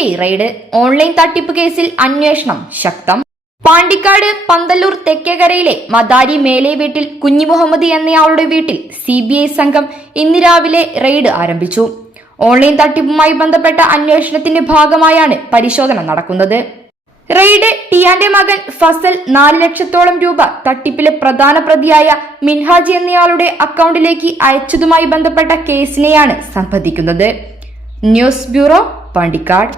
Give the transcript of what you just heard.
C B I raid online തട്ടിപ്പ് കേസിൽ അന്വേഷണം ശക്തം. പാണ്ടിക്കാട് പന്തല്ലൂർ തെക്കേകരയിലെ മദാരി മേലെ വീട്ടിൽ കുഞ്ഞി മുഹമ്മദ് എന്നയാളുടെ വീട്ടിൽ സി സംഘം ഇന്ന് രാവിലെ റെയ്ഡ് ആരംഭിച്ചു. ഓൺലൈൻ തട്ടിപ്പുമായി ബന്ധപ്പെട്ട അന്വേഷണത്തിന്റെ ഭാഗമായാണ് പരിശോധന നടക്കുന്നത്. റെയ്ഡ് ടിയാന്റെ മകൻ ഫസൽ നാല് ലക്ഷത്തോളം രൂപ തട്ടിപ്പിലെ പ്രധാന പ്രതിയായ മിൻഹാജ് എന്നയാളുടെ അക്കൗണ്ടിലേക്ക് അയച്ചതുമായി ബന്ധപ്പെട്ട കേസിനെയാണ് സംബന്ധിക്കുന്നത്. News bureau Pandikkad.